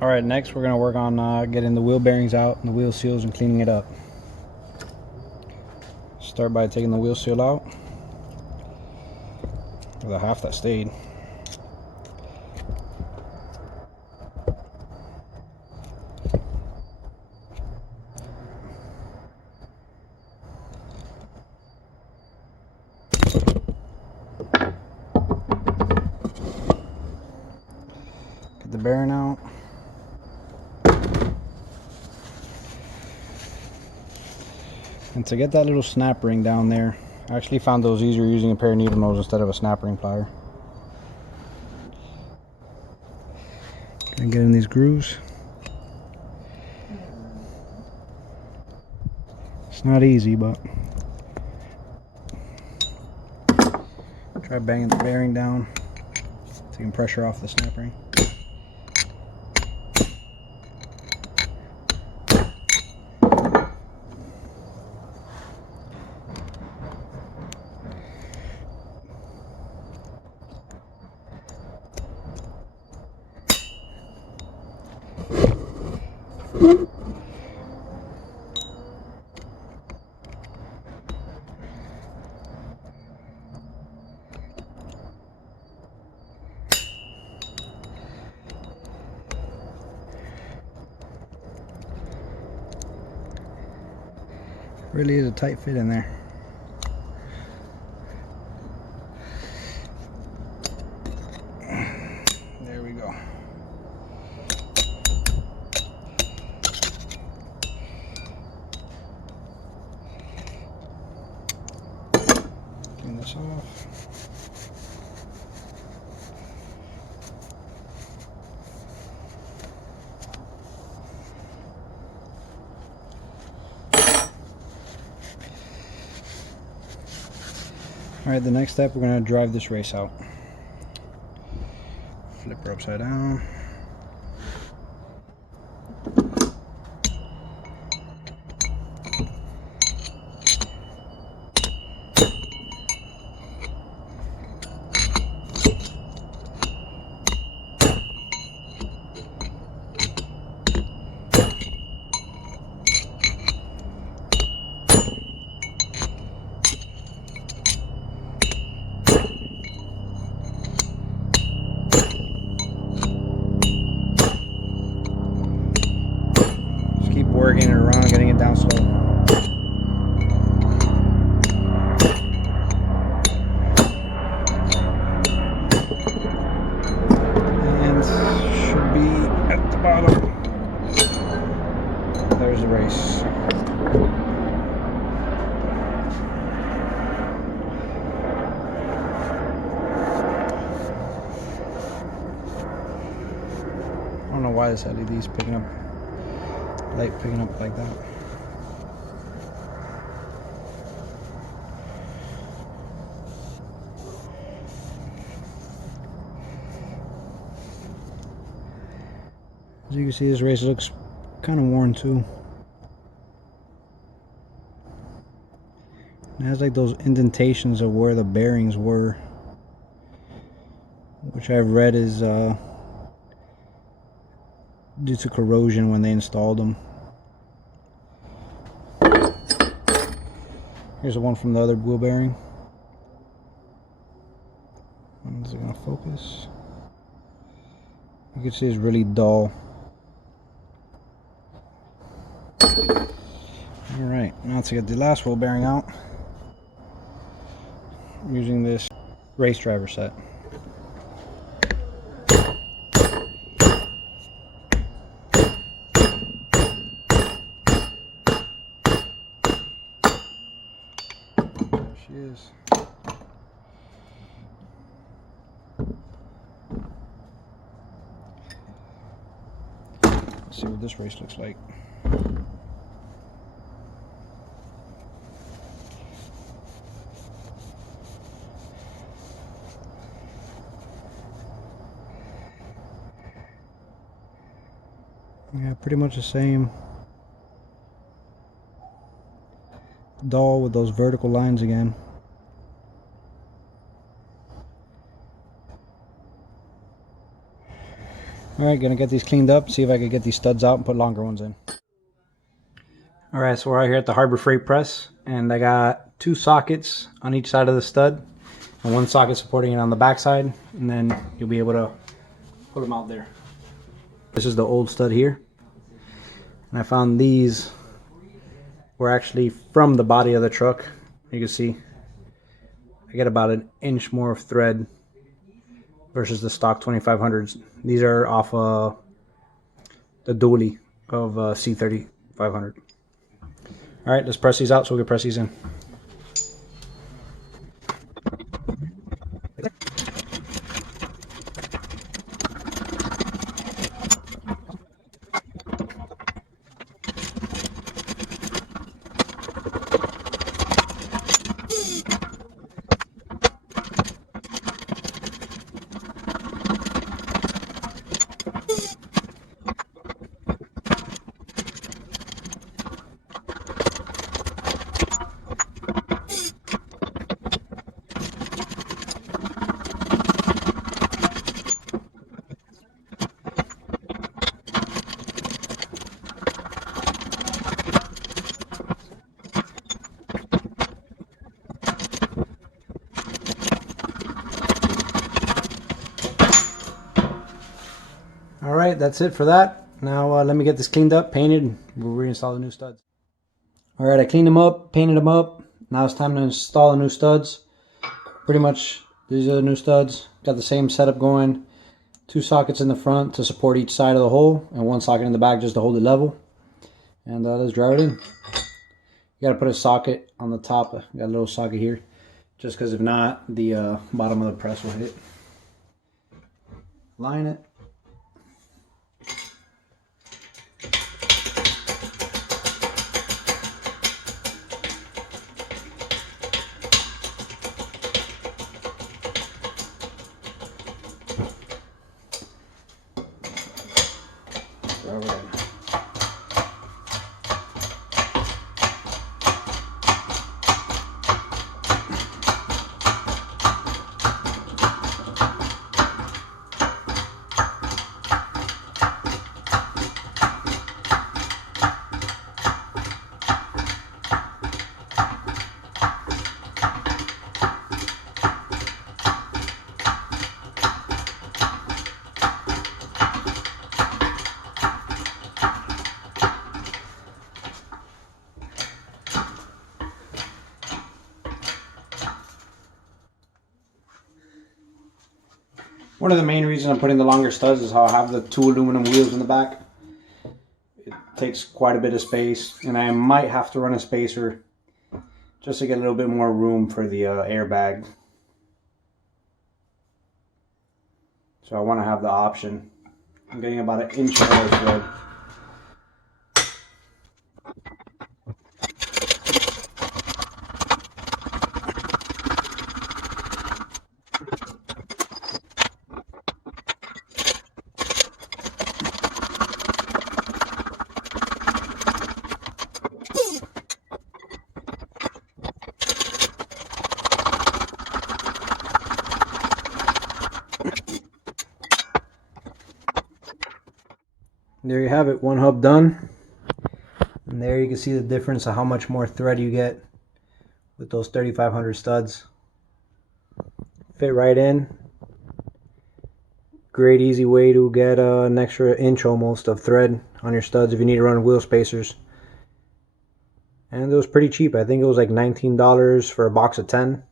Alright, next we're going to work on getting the wheel bearings out and the wheel seals and cleaning it up. Start by taking the wheel seal out, or the half that stayed. Get the bearing out. And to get that little snap ring down there, I actually found those easier using a pair of needle nose instead of a snap ring plier. Gonna get in these grooves. It's not easy, but try banging the bearing down, taking pressure off the snap ring. Really is a tight fit in there. There we go. Clean this off. Alright, the next step, we're going to drive this race out. Flip her upside down. Working it around, getting it down slow. And should be at the bottom. There's the race. I don't know why this LED's picking up. Light picking up like that. As you can see, this race looks kind of worn too. It has like those indentations of where the bearings were, which I've read is due to corrosion when they installed them. Here's the one from the other wheel bearing. Is it gonna focus? You can see it's really dull. Alright, now to get the last wheel bearing out, I'm using this race driver set. She is. Let's see what this race looks like. Yeah, pretty much the same. Dull with those vertical lines again. Alright, gonna get these cleaned up, see if I can get these studs out and put longer ones in. Alright, so we're out here at the Harbor Freight press, and I got 2 sockets on each side of the stud, and 1 socket supporting it on the back side, and then you'll be able to put them out there. This is the old stud here, and I found these were actually from the body of the truck. You can see I get about an inch more of thread versus the stock 2500s. These are off the dually of C3500. Alright, let's press these out so we can press these in. Alright, that's it for that. Now let me get this cleaned up, painted, and we'll reinstall the new studs. Alright, I cleaned them up, painted them up. Now it's time to install the new studs. Pretty much, these are the new studs. Got the same setup going. 2 sockets in the front to support each side of the hole, and 1 socket in the back just to hold it level. And let's drive it in. You gotta put a socket on the top. Got a little socket here, just because if not, the bottom of the press will hit. Line it. One of the main reasons I'm putting the longer studs is how I have the 2 aluminum wheels in the back. It takes quite a bit of space, and I might have to run a spacer just to get a little bit more room for the airbag. So I want to have the option. I'm getting about an inch more thread. There you have it, 1 hub done. And there you can see the difference of how much more thread you get with those 3500 studs. Fit right in. Great easy way to get an extra inch almost of thread on your studs if you need to run wheel spacers. And it was pretty cheap. I think it was like $19 for a box of 10.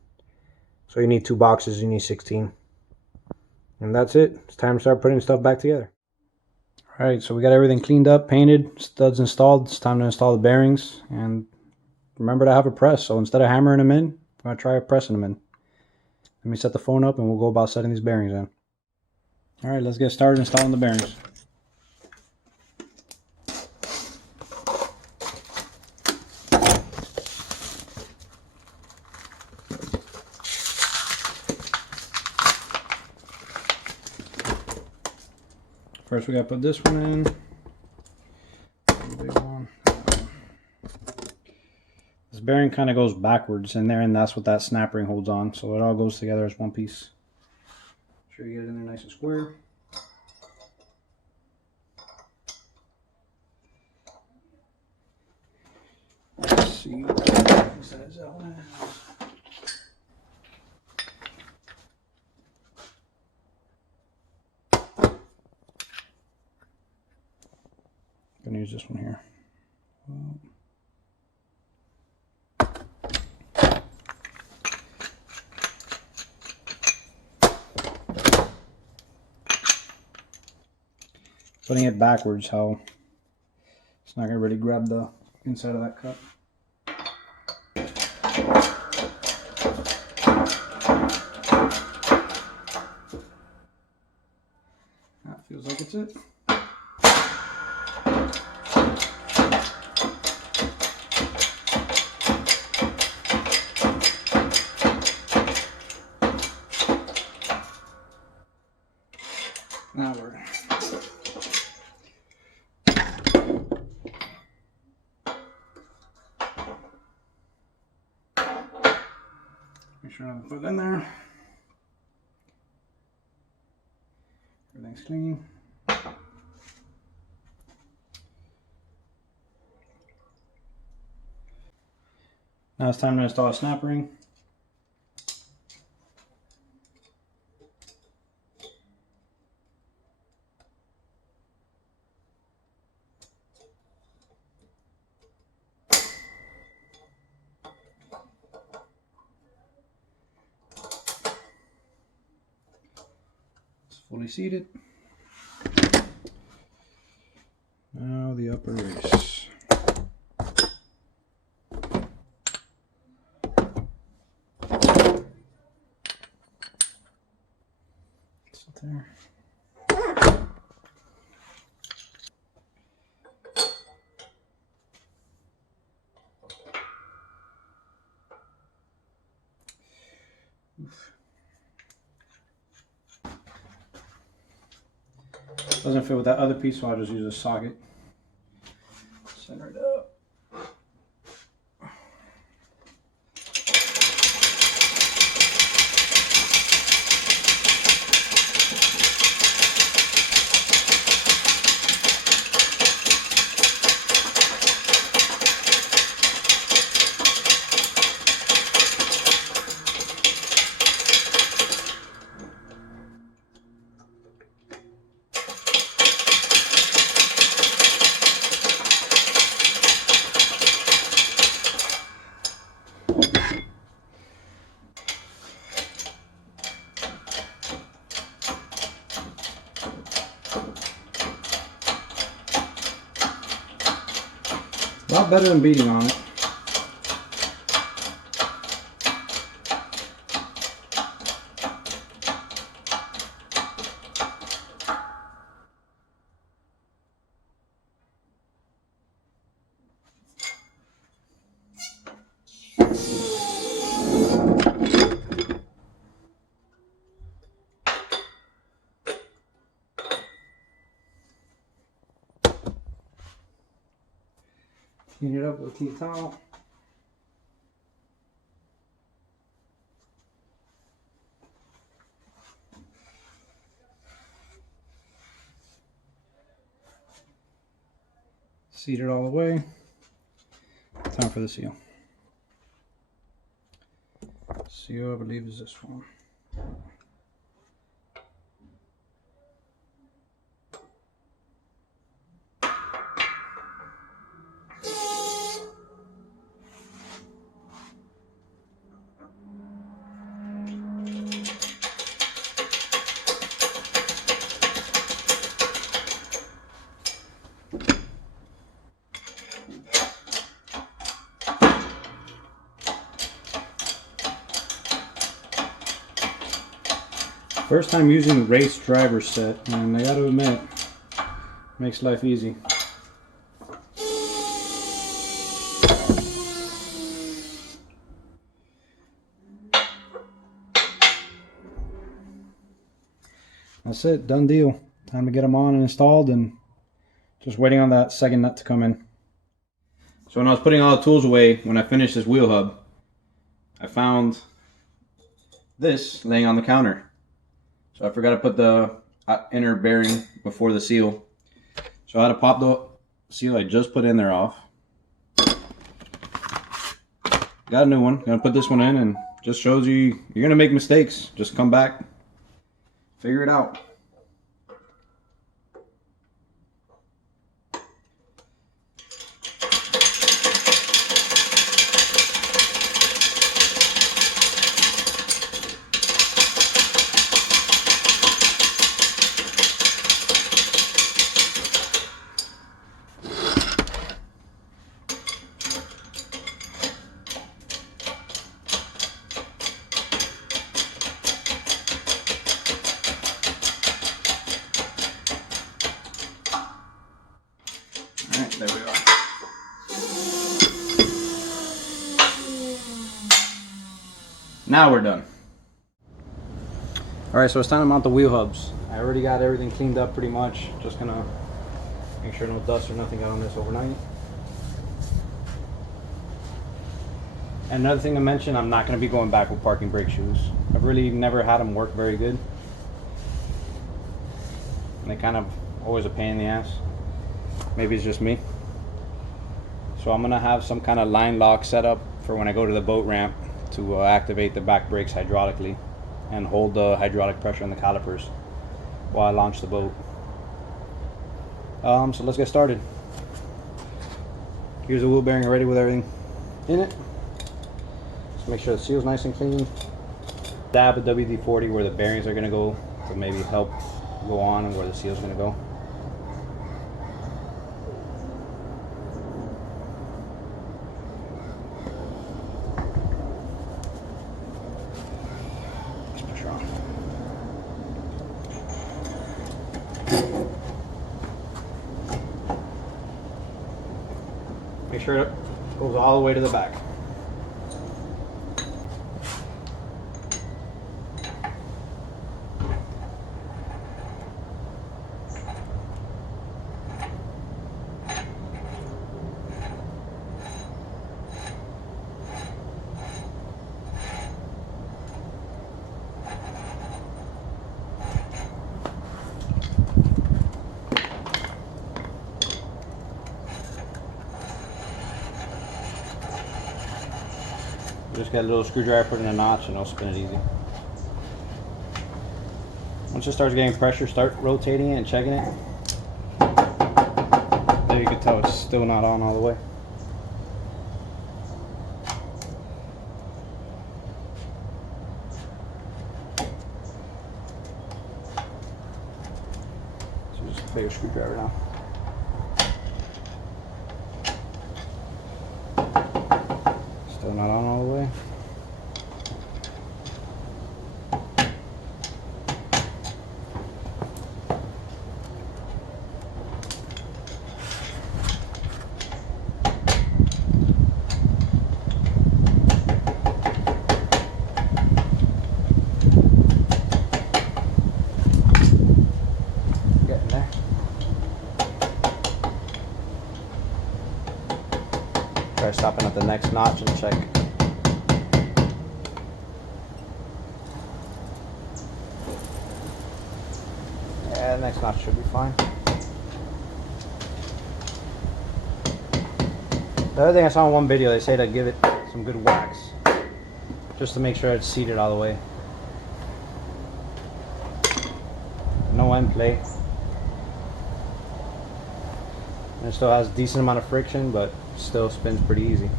So you need 2 boxes, you need 16. And that's it. It's time to start putting stuff back together. Alright, so we got everything cleaned up, painted, studs installed. It's time to install the bearings. And remember to have a press. So instead of hammering them in, I'm going to try pressing them in. Let me set the phone up and we'll go about setting these bearings in. Alright, let's get started installing the bearings. First we gotta put this one in. Big one. This bearing kind of goes backwards in there, and that's what that snap ring holds on. So it all goes together as one piece. Make sure you get it in there nice and square. see what size that one is. I'm gonna use this one here. Putting it backwards, how it's not gonna really grab the inside of that cup. That feels like it's it. Now we're make sure I put it in there. Everything's clean. Now it's time to install a snap ring. It's fully seated. Now the upper race. There. Oof. Doesn't fit with that other piece, so I'll just use a socket. Center it up. A lot better than beating on it. Clean it up with a tea towel. Seat it all the way. Time for the seal. Seal, I believe, is this one. First time using race driver set, and I gotta admit, makes life easy. That's it, done deal. Time to get them on and installed, and just waiting on that second nut to come in. So when I was putting all the tools away, when I finished this wheel hub, I found this laying on the counter. So I forgot to put the inner bearing before the seal. So I had to pop the seal I just put in there off. Got a new one. Gonna put this one in, and just shows you you're gonna make mistakes. Just come back, figure it out. Alright, there we are. Now we're done. Alright, so it's time to mount the wheel hubs. I already got everything cleaned up pretty much. Just gonna make sure no dust or nothing got on this overnight. And another thing to mention, I'm not going to be going back with parking brake shoes. I've really never had them work very good. And they kind of always a pain in the ass. Maybe it's just me. So I'm going to have some kind of line lock set up for when I go to the boat ramp to activate the back brakes hydraulically and hold the hydraulic pressure on the calipers while I launch the boat. So let's get started. Here's the wheel bearing already with everything in it. Just make sure the seal's nice and clean. Dab a WD-40 where the bearings are going to go to maybe help go on and where the seal's going to go. Make sure it goes all the way to the back. Just get a little screwdriver, put in a notch, and it'll spin it easy. Once it starts getting pressure, start rotating it and checking it. There you can tell it's still not on all the way. So just a bigger screwdriver now. Still not on all the way. Getting there. Try stopping at the next notch and check. Yeah, the next notch should be fine. The other thing I saw in one video, they say to give it some good wax, just to make sure it's seated all the way. No end play. And it still has a decent amount of friction, but still spins pretty easy.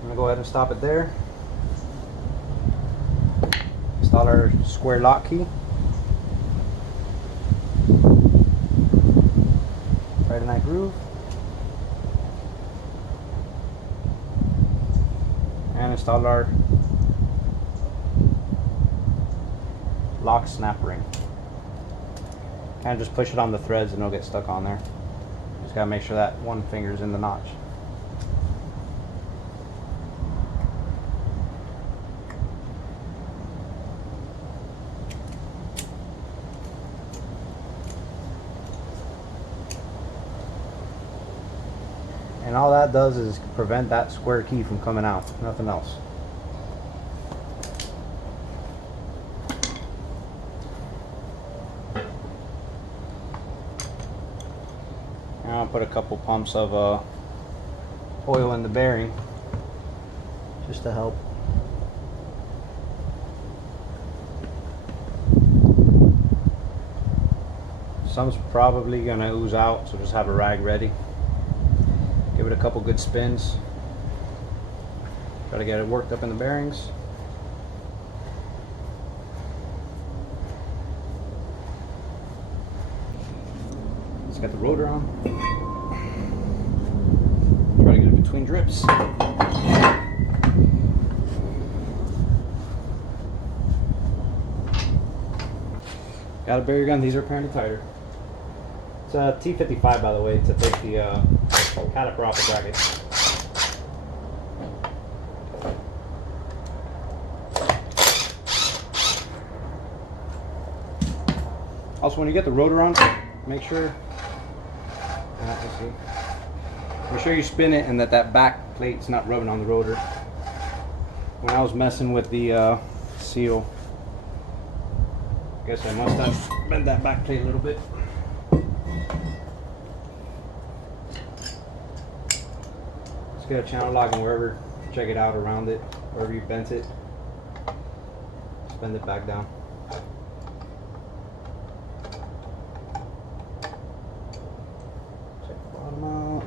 I'm gonna go ahead and stop it there. Install our square lock key. Right in that groove. And install our lock snap ring. Kind of just push it on the threads and it'll get stuck on there. Just gotta make sure that one finger's in the notch. And all that does is prevent that square key from coming out, nothing else. I'll put a couple pumps of oil in the bearing just to help. Some's probably gonna ooze out, so just have a rag ready. Give it a couple good spins. Try to get it worked up in the bearings. Let's get the rotor on. Try to get it between drips. Got a barrier gun. These are apparently tighter. It's a T55, by the way, to take the caliper off the bracket. Also, when you get the rotor on, make sure you spin it and that back plate's not rubbing on the rotor. When I was messing with the seal, I guess I must have bent that back plate a little bit. Let's get a channel lock and wherever, check it out around it, wherever you bent it, just bend it back down. Check the bottom out.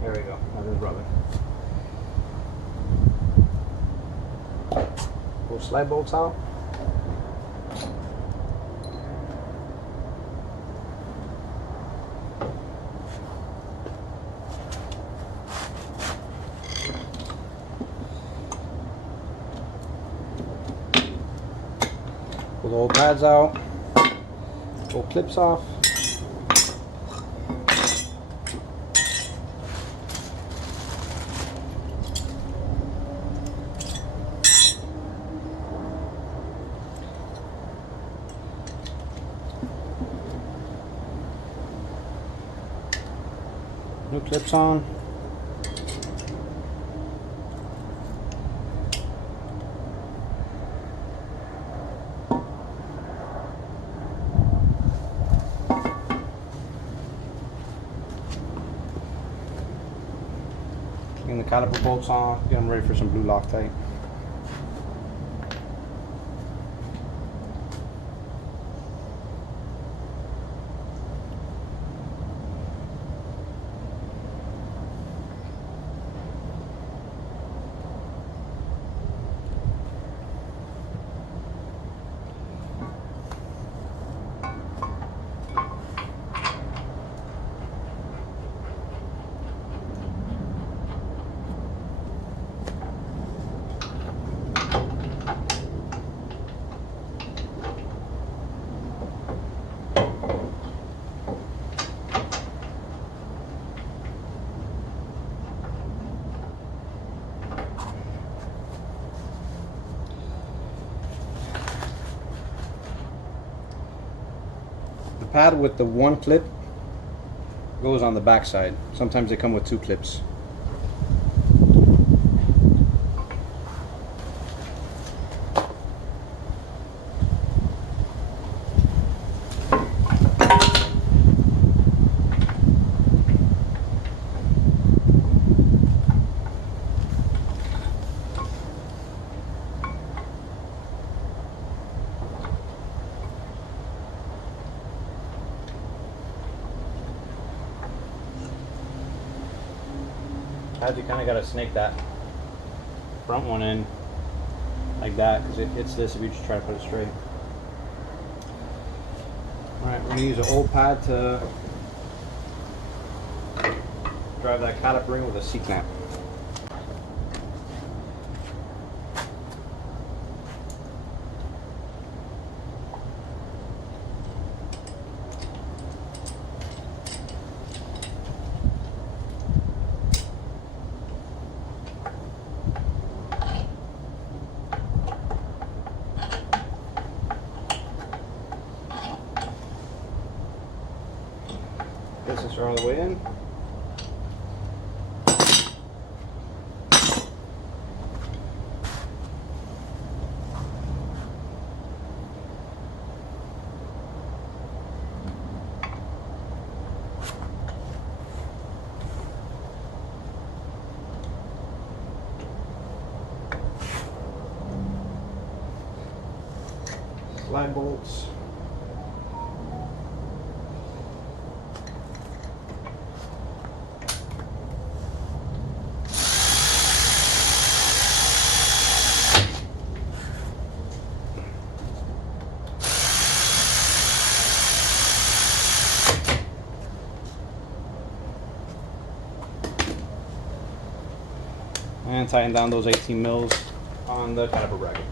There we go, nothing's rubbing. Pull slide bolts out. Pull the old pads out. Pull clips off. New clips on. Getting the caliper bolts on, get them ready for some blue Loctite. The pad with the one clip goes on the back side. Sometimes they come with two clips. You kind of got to snake that front one in like that because it hits this if you just try to put it straight. Alright, we're going to use an old pad to drive that caliper ring with a C-clamp. Clamps are all the way in. Slide bolts. And tighten down those 18 mils on the caliper bracket.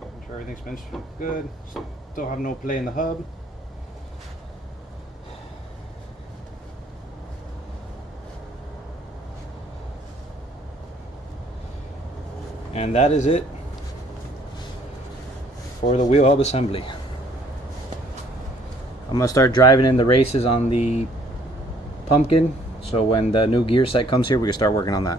Make sure everything's been good. Still have no play in the hub. And that is it for the wheel hub assembly. I'm gonna start driving in the races on the pumpkin, so when the new gear set comes here we can start working on that.